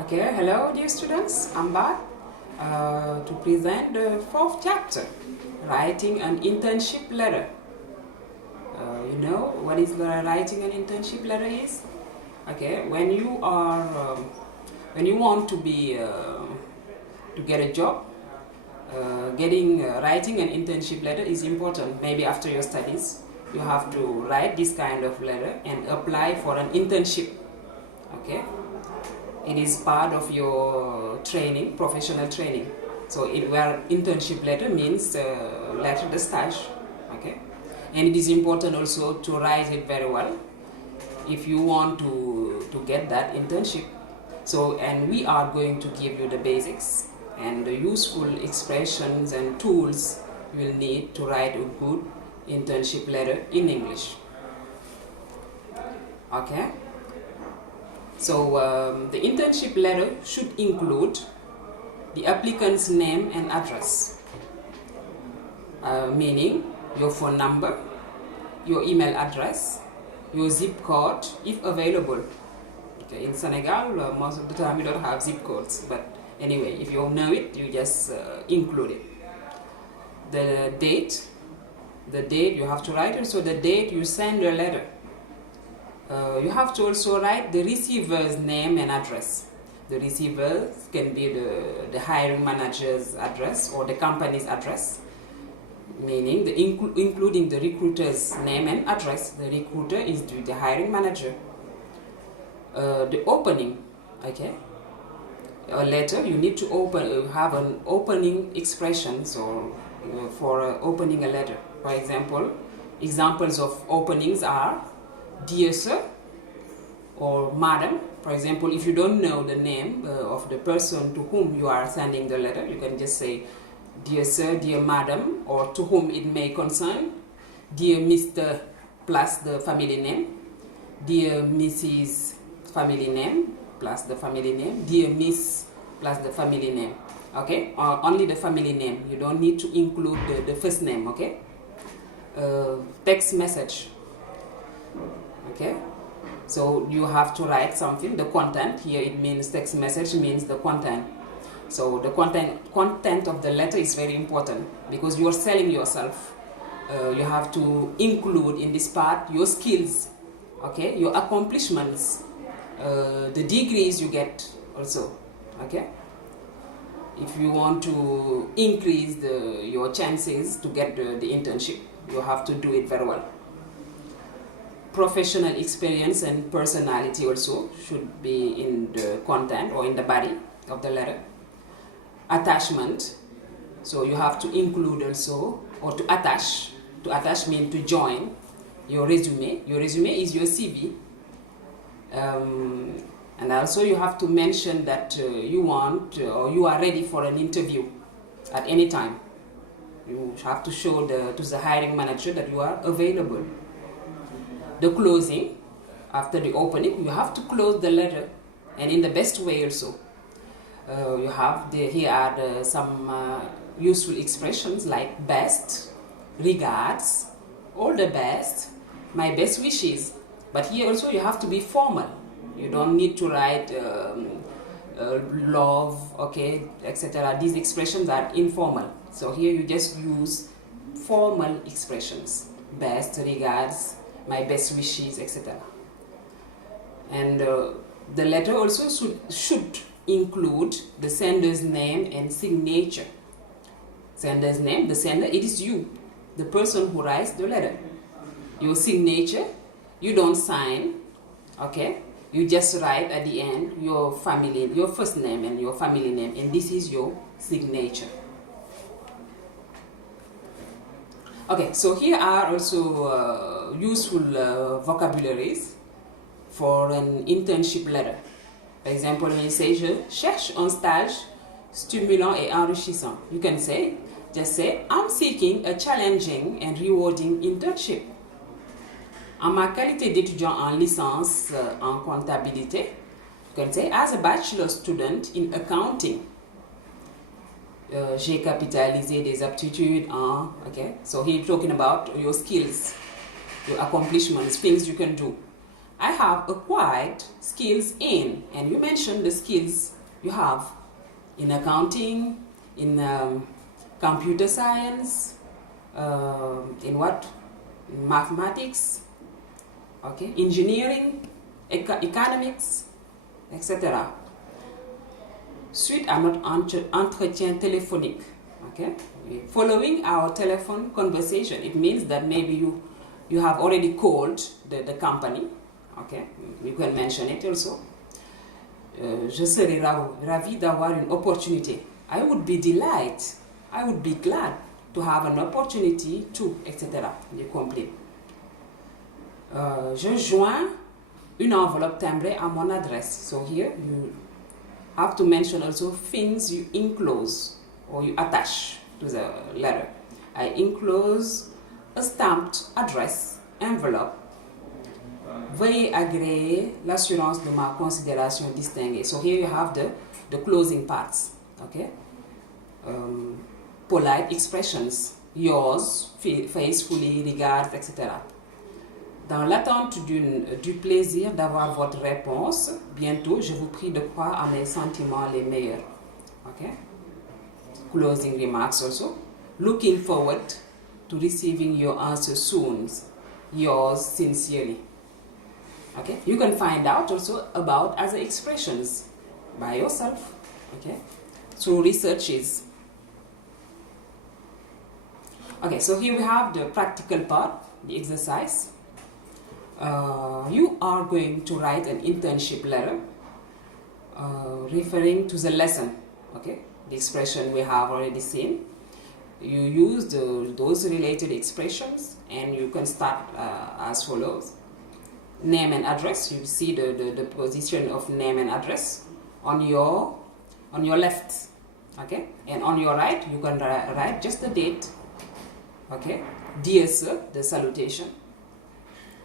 Okay, hello dear students, I'm back to present the fourth chapter, writing an internship letter. You know what is writing an internship letter is? Okay, when you want to get a job, writing an internship letter is important. Maybe after your studies, you have to write this kind of letter and apply for an internship. Okay. It is part of your training, professional training. So where internship letter means lettre de stage, okay? And it is important also to write it very well if you want to get that internship. So, and we are going to give you the basics and the useful expressions and tools you will need to write a good internship letter in English, okay? So the internship letter should include the applicant's name and address, meaning your phone number, your email address, your zip code if available. Okay, in Senegal, most of the time we don't have zip codes, but anyway, if you know it, you just include it. The date you have to write, also the date you send your letter. You have to also write the receiver's name and address. The receiver can be the hiring manager's address or the company's address, meaning including the recruiter's name and address. The recruiter is the hiring manager. The opening, okay. A letter, you need to have an opening expression, so for opening a letter. For example, examples of openings are Dear Sir or Madam. For example, if you don't know the name of the person to whom you are sending the letter, you can just say Dear Sir, Dear Madam, or to whom it may concern, Dear Mr. plus the family name, Dear Mrs. family name plus the family name, Dear Miss plus the family name, okay? Or only the family name. You don't need to include the first name, okay? Text message. Okay, so you have to write something, the content. Here it means text message means the content. So the content of the letter is very important because you are selling yourself. You have to include in this part your skills, okay, your accomplishments, the degrees you get also, okay. If you want to increase your chances to get the internship, you have to do it very well. Professional experience and personality also should be in the content or in the body of the letter. Attachment, so you have to include also, or to attach. To attach means to join your resume. Your resume is your CV. And also you have to mention that you want or you are ready for an interview at any time. You have to show to the hiring manager that you are available. The closing, after the opening, you have to close the letter, and in the best way also. You have here are some useful expressions like best, regards, all the best, my best wishes. But here also you have to be formal. You don't need to write love, okay, etc. These expressions are informal. So here you just use formal expressions. Best, regards, my best wishes, etc. And the letter also should include the sender's name and signature. Sender's name, the sender, it is you, the person who writes the letter. Your signature, you don't sign, okay? You just write at the end your first name and your family name, and this is your signature. Okay, so here are also useful vocabularies for an internship letter. For example, when you say je cherche un stage stimulant et enrichissant, you can just say I'm seeking a challenging and rewarding internship. En ma qualité d'étudiant en licence en comptabilité, you can say as a bachelor student in accounting. J'ai capitalisé des aptitudes en, okay, so here you're talking about your skills, your accomplishments, things you can do. I have acquired skills in, and you mentioned the skills you have in accounting, in computer science, in what? Mathematics, okay, engineering, economics, etc. Suite à notre entretien téléphonique, okay? Following our telephone conversation, it means that maybe you have already called the company, okay? You can mention it also. Je serais ravi d'avoir une opportunité. I would be delighted, I would be glad to have an opportunity to, etc. You complete. Je joins une enveloppe timbrée à mon adresse. So here you have to mention also things you enclose or you attach to the letter. I enclose a stamped address envelope. Veuillez agréer l'assurance de ma considération distinguée. So here you have the closing parts. Okay. Polite expressions. Yours, faithfully, regards, etc. Dans l'attente du plaisir d'avoir votre réponse, bientôt, je vous prie de croire à mes sentiments les meilleurs. Okay? Closing remarks also. Looking forward to receiving your answer soon. Yours sincerely. Okay? You can find out also about other expressions by yourself. Okay? Through researches. Okay, so here we have the practical part, the exercise. You are going to write an internship letter referring to the lesson, okay? The expression we have already seen. You use those related expressions and you can start as follows. Name and address, you see the position of name and address on your left, okay? And on your right, you can write just the date, okay? Dear Sir, the salutation.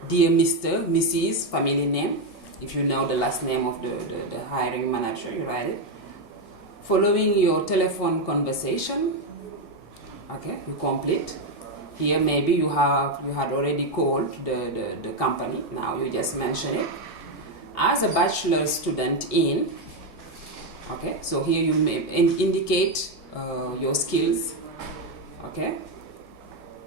Dear Mr., Mrs., family name. If you know the last name of the hiring manager, you write it. Following your telephone conversation, okay, you complete. Here maybe you had already called the company, now you just mention it. As a bachelor student in, okay, so here you may indicate your skills, okay,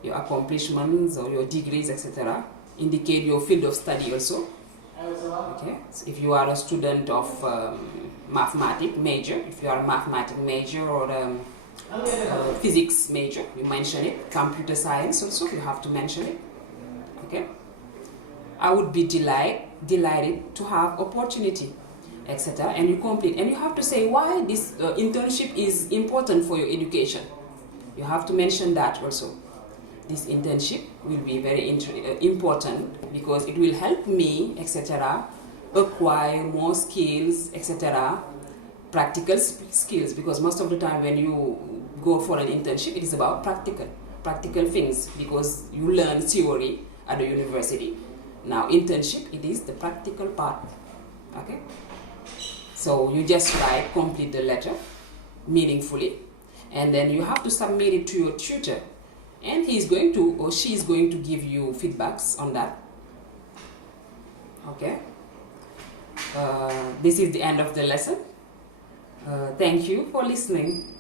your accomplishments or your degrees, etc. Indicate your field of study also. Okay, so if you are a student of mathematics major, if you are a mathematics major or physics major, you mention it. Computer science also, you have to mention it. Okay, I would be delighted to have opportunity, etc. And you complete, and you have to say why this internship is important for your education. You have to mention that also. This internship will be very important because it will help me, etc., acquire more skills, etc., practical skills, because most of the time when you go for an internship, it is about practical things, because you learn theory at the university. Now, internship, it is the practical part, okay? So you just write, complete the letter meaningfully, and then you have to submit it to your tutor. And he is going to, or she is going to give you feedbacks on that. Okay. This is the end of the lesson. Thank you for listening.